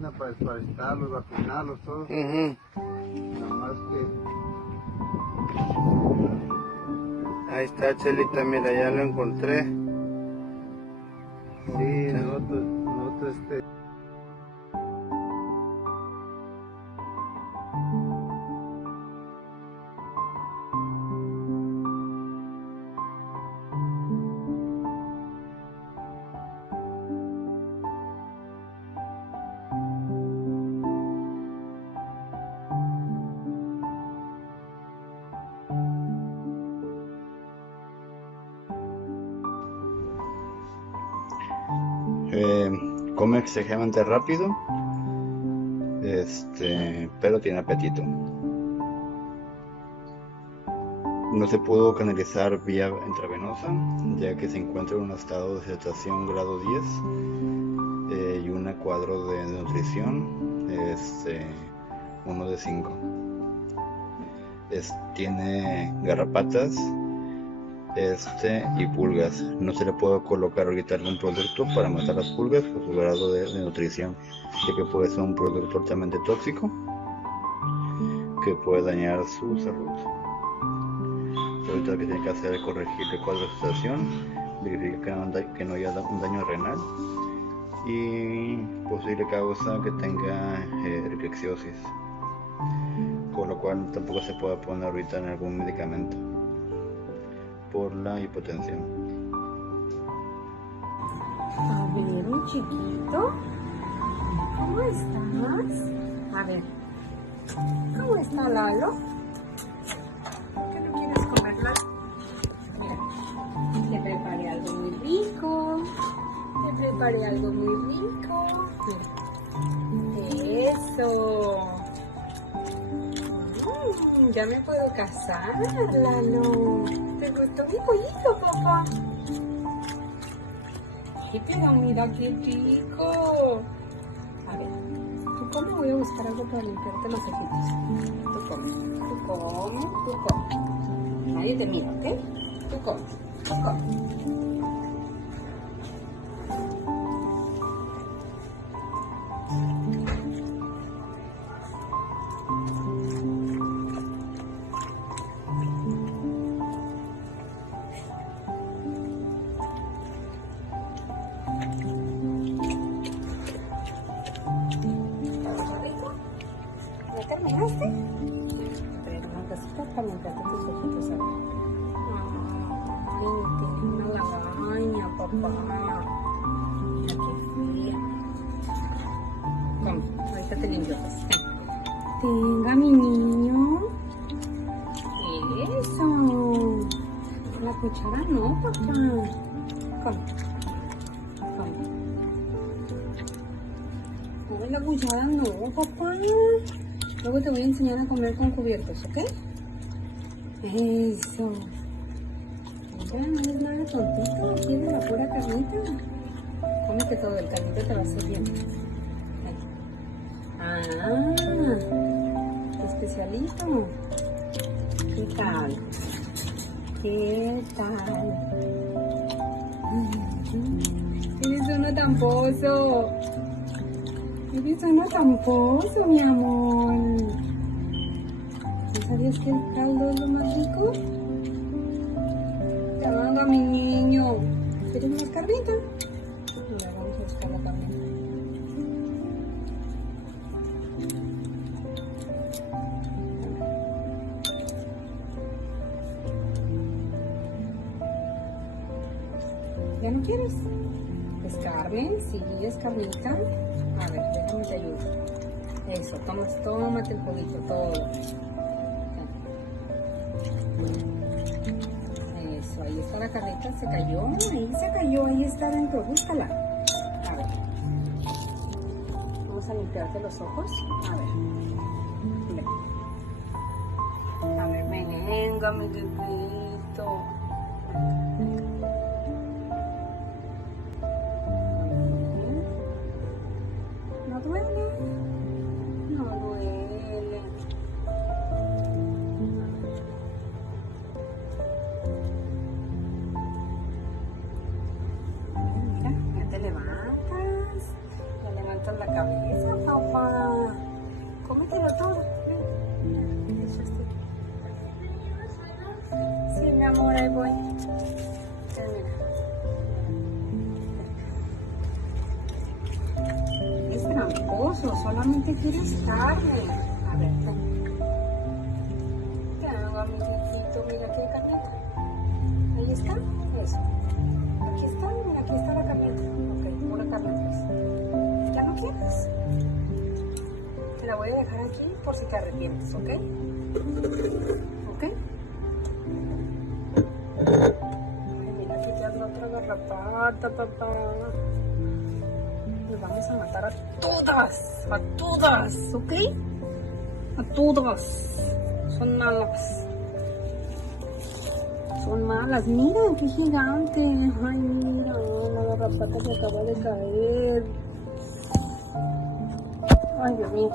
Para estarlos, vacunarlos, todos. Nada más que... Ahí está, Chelita, mira, ya lo encontré. Sí, nosotros Come exageradamente rápido, pero tiene apetito. No se pudo canalizar vía intravenosa, ya que se encuentra en un estado de deshidratación grado 10 y un cuadro de nutrición 1 de 5. Tiene garrapatas y pulgas. No se le puede colocar ahorita algún producto para matar las pulgas por su grado de nutrición, ya que puede ser un producto altamente tóxico que puede dañar su salud. Ahorita lo que tiene que hacer es corregir el cuadro de situación, verificar que no haya un daño renal y posible causa que tenga rickettsiosis, por lo cual tampoco se puede poner ahorita en algún medicamento por la hipotensión. A ver, mi chiquito, ¿cómo estás? A ver, ¿cómo está Lalo? ¿Qué no quieres comer, Lalo? Mira, te preparé algo muy rico. Mira. Eso. Ya me puedo casar, Lalo. ¿Te gustó mi pollito, papá? Ay, pero mira qué rico. A ver, tú come, voy a buscar algo para limpiarte los ojitos. Tú come. Nadie te mira, ¿ok? Tú come. ¿Ya terminaste? Pero una cosita para limpiarte tus ojitos ahora. Ay, tiene una lagaña, papá. Mira qué fría. Come, ahorita te limpio, pues. Tenga, mi niño. Eso. La cuchara no, papá. Come. No, la cuchara no, papá. Luego te voy a enseñar a comer con cubiertos, ¿ok? Eso. Mira, no es nada tontito. Aquí es de la pura carnita. Cómete todo, el carnita te va a hacer bien. Ah, especialito. ¿Qué tal? Eres uno tramposo. Eres uno tramposo, mi amor. ¿No sabías que el caldo es lo más rico? Te haga, mi niño. ¿Quieres más carnita? Mira, vamos a buscar la carnita. ¿Ya no quieres? ¿Es carne? Sí, es carnita. A ver, déjame te ayudo. Eso, tómate el poquito, todo. Eso, ahí está la carnita, ahí está dentro, búscala. A ver. Vamos a limpiarte los ojos. A ver. Mira. A ver, venga, mi bebito. ¿No duele? No duele. Mira, ya te levantas. Ya levantas la cabeza, échatelo todo. Sí, mi amor, ahí voy. Es tramposo, solamente quieres carne. A ver, ven. ¿Qué hago, amiguito? Mira, aquí hay carnita. Ahí está, eso. Aquí está, mira, aquí está la carnita. Ok, pura carne, pues. ¿Ya no quieres? Te la voy a dejar aquí por si te arrepientes, ¿ok? ¿Ok? Ay, mira, aquí te anda otra garrapata, papá. Nos vamos a matar a todas, ¿ok? A todas. Son malas. Son malas. Mira, qué gigante. Ay, mira, la garrapata que acaba de caer. Ay, Dios mío.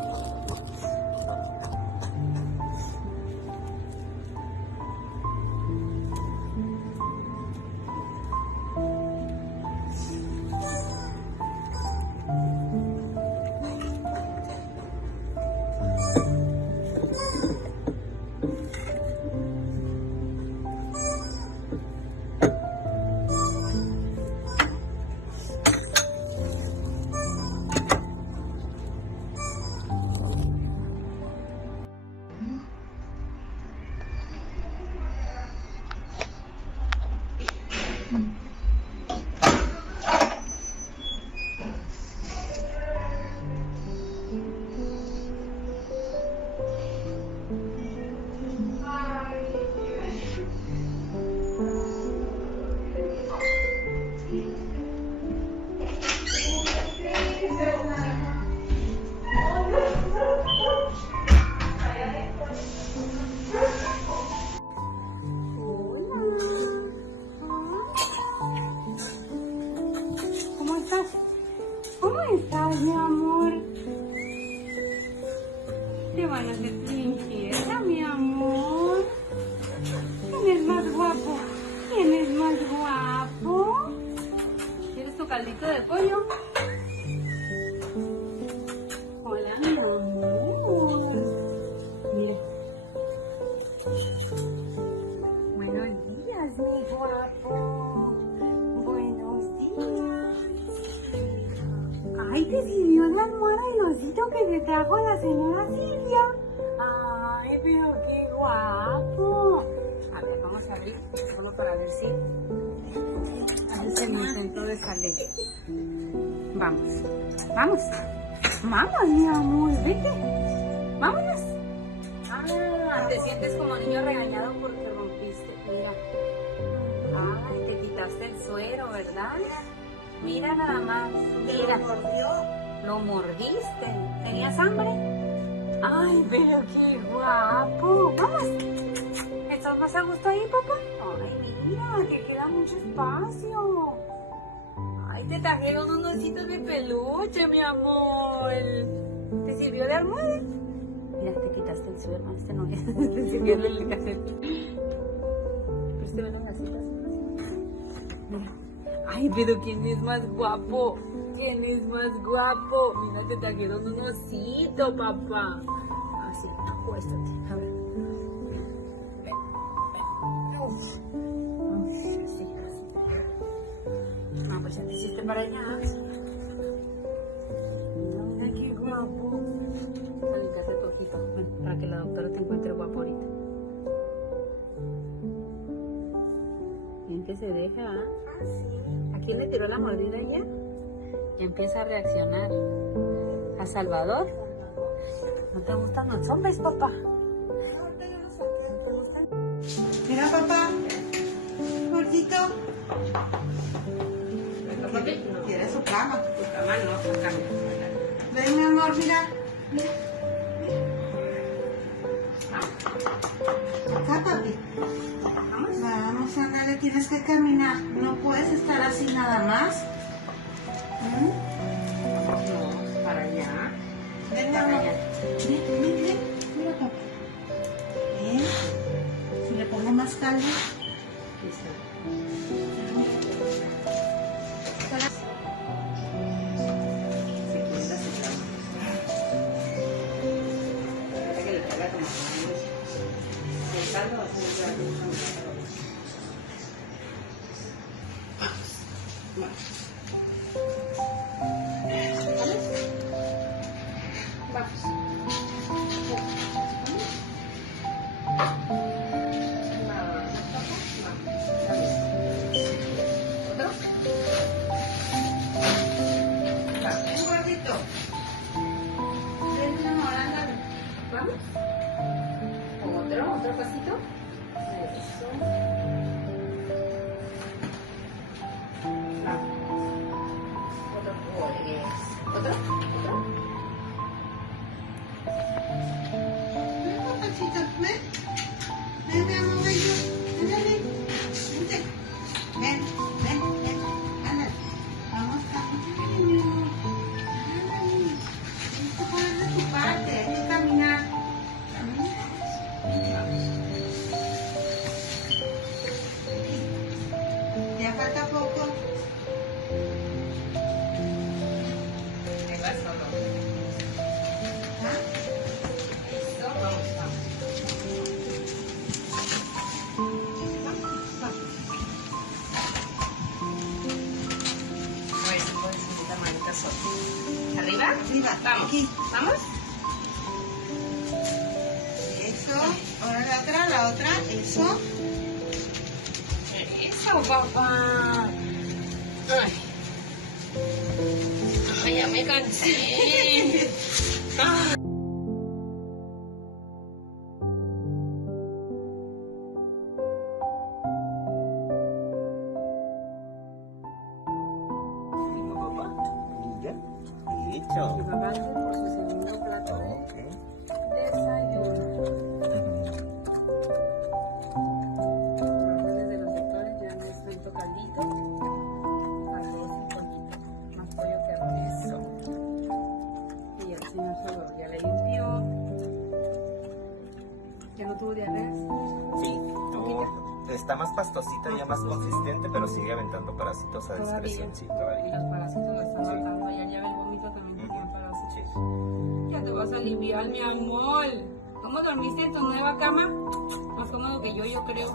¿Cómo estás, mi amor? Te van a hacer tu limpieza, mi amor. ¿Quién es más guapo? ¿Quién es más guapo? ¿Quieres tu caldito de pollo? Hola, mi amor. Mira. Buenos días, mi guapo. Buenos días. Ay, te sirvió la almohada y osito que te trajo la señora Silvia. Ay, pero qué guapo. A ver, vamos a abrir solo para ver si me intento de salir. Vamos, vamos. Vamos, mi amor, vete. Vámonos. Ah, te sientes como niño regañado porque rompiste. Mira. Ay, te quitaste el suero, ¿verdad? Mira nada más. Mira. ¿Lo mordiste? ¿Tenías hambre? Ay, pero qué guapo. Vamos. ¿Estás más a gusto ahí, papá? Ay, mira, que queda mucho espacio. Ay, te trajeron unos ositos de peluche, mi amor. ¿Te sirvió de almohada? Mira, te quitaste el suero. Este no es. Te sirvió del cassette. Préstame las gasitas. Mira. Ay, pero ¿quién es más guapo? ¿Quién es más guapo? Mira, te trajeron un osito, papá. Así, acuéstate. A ver. Uf. Así, así. Ah, pues ya te hiciste para allá. Mira qué guapo. Alicate tu ojito. Bueno, para que la doctora te encuentre guapo ahorita. Bien que se deja, ¿ah? ¿A quién le tiró la mordida ya? Ya empieza a reaccionar. ¿A Salvador? ¿No te gustan los hombres, papá? Mira, papá, gordito, quiere su cama. Tu cama no, tu cama. Ven, mi amor, mira. Acá, papi. Vamos, ándale, tienes que caminar. No puedes estar así nada más. Vamos para allá. Ven, mi Para amor. allá. Ven. Mira, papi. Ven. Si le pongo más caldo. Otro pasito. Eso. Otro. Ven, papacito, ven. Ven, mi amor, bello. Ándale. Vente. Ven. Ándale. Vamos a caminar, mi amor. Ándale. Tienes que poner de tu parte, hay que caminar. Ya falta poco. Ahí va solo. ¿Ah? Eso, vamos. A ver si puedes subir la manita sola. ¿Arriba? Arriba, Vamos. aquí. ¿Vamos? Eso. Ahora la otra, eso. Eso, papá. Ay. Ay, ya me cansé. Ay. Papá. ¿Ya? Listo. Avance por su segundo plato Ok. de desayuno. Desde los sectores ya me suelto caldito, arroz y poquito, más pollo que arroz. Y el señor solo ya le limpió. ¿Ya no tuvo diarreas? Sí, está más pastosita, ya más consistente, pero sigue aventando parásitos a Todavía. discreción. Sí, Y todavía. los parásitos lo están Sí. matando. Ayer ya ve el vómito también Ujú. tiene parásitos. Sí. Ya te vas a aliviar, mi amor. ¿Cómo dormiste en tu nueva cama? Más cómodo que yo creo.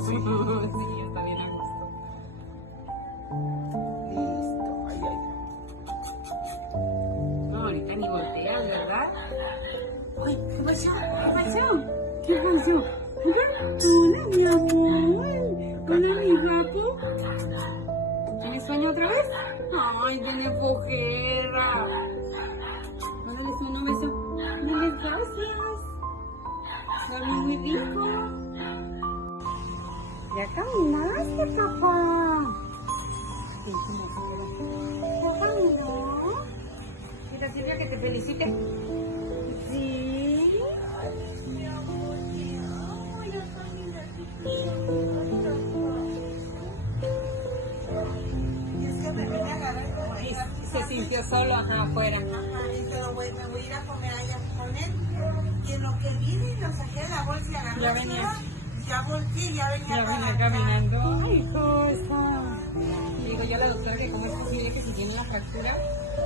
Sí. Sí, está bien a gusto. Listo. Ay, ay. No, ahorita ni volteas, ¿verdad? Ay, ¿qué pasó? ¿Qué pasó? ¿Qué pasó? Hola, mi amor. Hola, mi guapo. ¿Tienes sueño otra vez? Ay, tiene flojera. Mándale un beso. Dile gracias. Dormí muy rico. Ya caminaste, papá. Sí, como fuera. ¿Ya caminó? Mira, Silvia, que te felicite. Sí. Mi amor, te amo, ya caminaste. Y es que me vine a agarrar como Y se sintió solo acá afuera. Ajá, pero me voy a ir a comer allá con él. Y en lo que vine y lo saqué de la bolsa y agarré Ya la venía. soda, ya volteé, ya venía Ya para venía acá. caminando. Ay, cosa. Le digo yo a la doctora que cómo es posible que si tiene una fractura,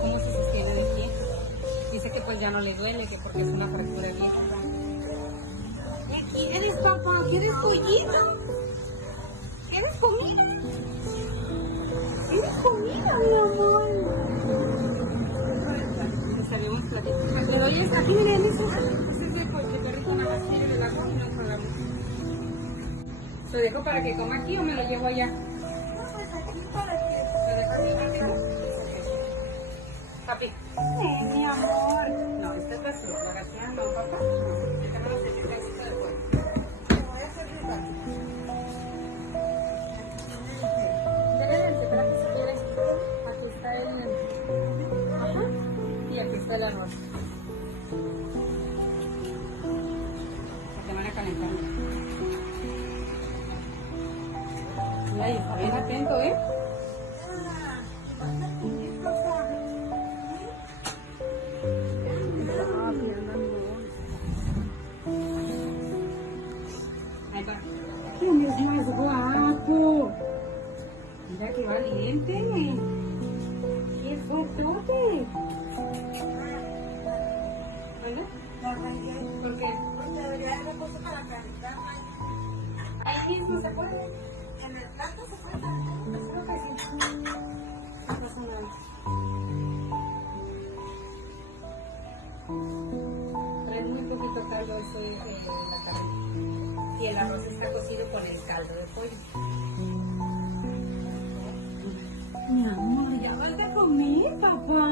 cómo se sostiene de pie. Dice que pues ya no le duele, que porque es una fractura vieja. ¿Qué quieres, papá? ¿Quieres pollito? ¿Quieres comida? ¿Quieres comida, mi amor? Le salimos platicando. Le doy esta. Aquí, miren, eso. Este es el perrito, nada más quiere el agua y nos pagamos. ¿Lo dejo para que coma aquí o me lo llevo allá? No, pues aquí para que... ¿Lo dejo aquí? Papi. Mi amor. No, esta es la azul. La gaseada no, papá. No, yo tengo los servicios de fuego. te voy a hacer rival. Espera, si quieres. Aquí está el... Ajá. Y aquí está el arroz. Se te van a calentar. Mira, y está bien atento, ¿eh? Ahí va. ¿Quién es más guapo? Mira qué valiente. Qué fuertote. ¿Bueno? ¿Por qué? Porque debería haber puesto para calentar. Ahí mismo se puede. En el plato se puede calentar. Creo que sí. caldo eso es la carne. Y el arroz está cocido con el caldo de pollo. Mi amor, ya vas a comer, papá.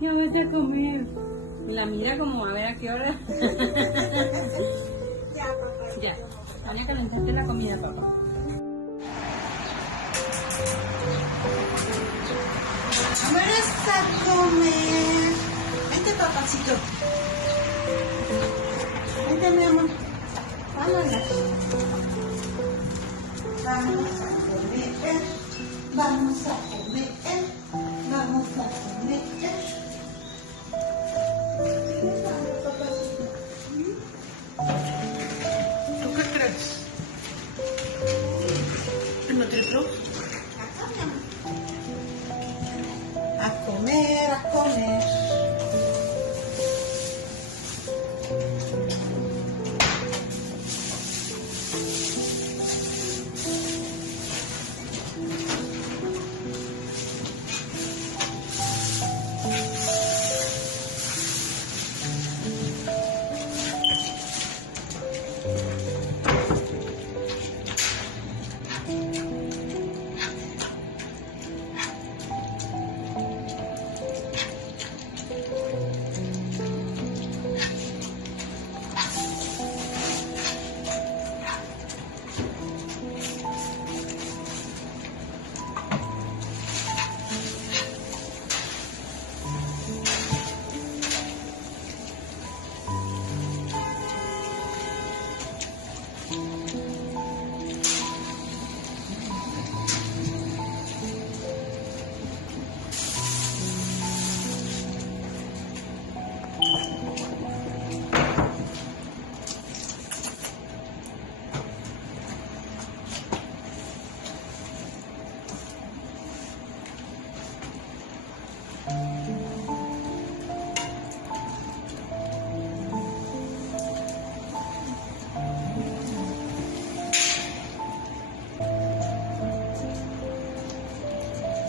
Ya vas a comer. La mira como a ver a qué hora. Ya, papá. Ya. Voy a calentarte la comida, papá. Vámonos a comer. Vente, papacito. Vente, mi amor. Vámonos. Vamos a comer. Vamos a comer. Vamos a comer. ¿Tú qué crees? ¿No te lo? A comer, a comer.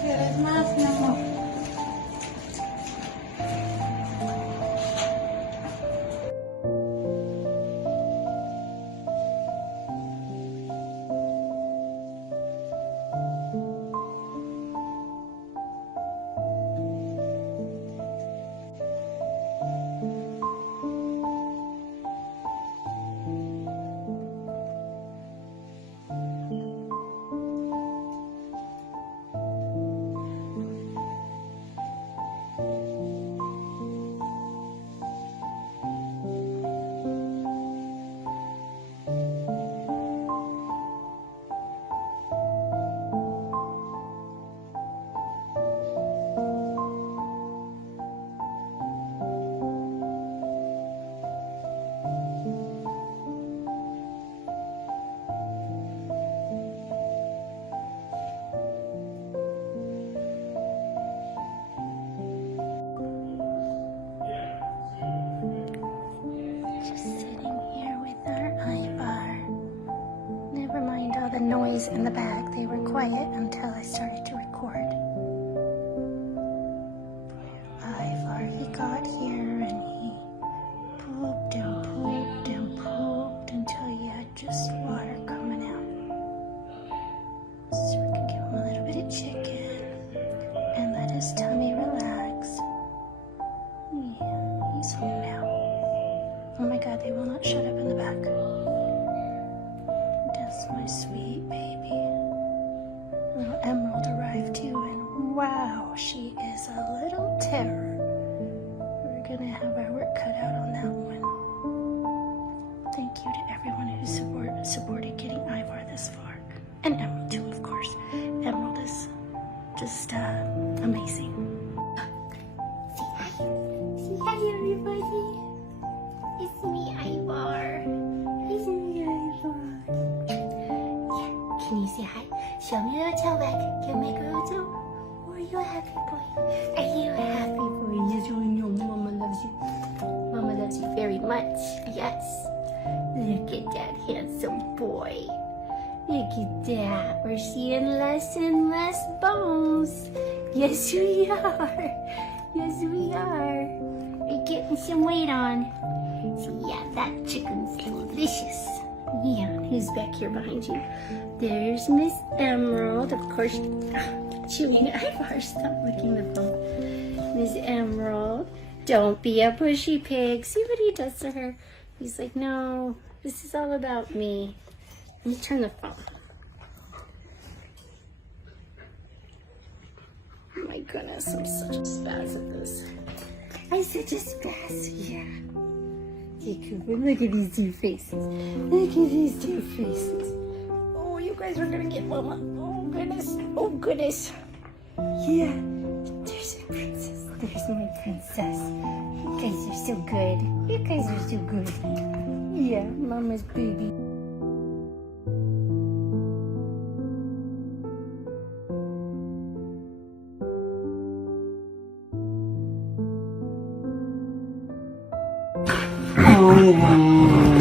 ¿Quieres más, mi amor? Just sitting here with our Ivar. Never mind all the noise in the back. They were quiet until I started to record. Ivar, he got here and he pooped and pooped and pooped until he had just water coming out. So we can give him a little bit of chicken and let his tummy relax. Yeah, he's home now. Oh my god, they will not shut up in the back. That's my sweet baby. Little Emerald arrived too, and wow, she is a little terror. We're gonna have our work cut out on that one. Thank you to everyone who supported getting Ivar this far. And Emerald too, of course. Emerald is just amazing. Say hi. Say hi, everybody. It's me, Ivar. It's me, Ivar. Yeah, can you say hi? Show me your tail back. Can make a little. Are you a happy boy? Are you a happy boy? Yes, you know Mama loves you. Mama loves you very much. Yes. Look at that handsome boy. Look at that. We're seeing less and less bones. Yes, we are. Yes, we are. Are you getting some weight on. So yeah, that chicken's delicious. Yeah, who's back here behind you? There's Miss Emerald. Of course, chewing eyebar. Stop licking the phone. Miss Emerald, don't be a pushy pig. See what he does to her? He's like, no, this is all about me. Let me turn the phone. Oh my goodness, I'm such a spaz at this. I'm such a spaz, yeah. Look at these two faces. Look at these two faces. Oh, you guys are gonna get Mama. Oh goodness. Oh goodness. Yeah. There's my princess. There's my princess. You guys are so good. You guys are so good. Yeah, Mama's baby. Oh.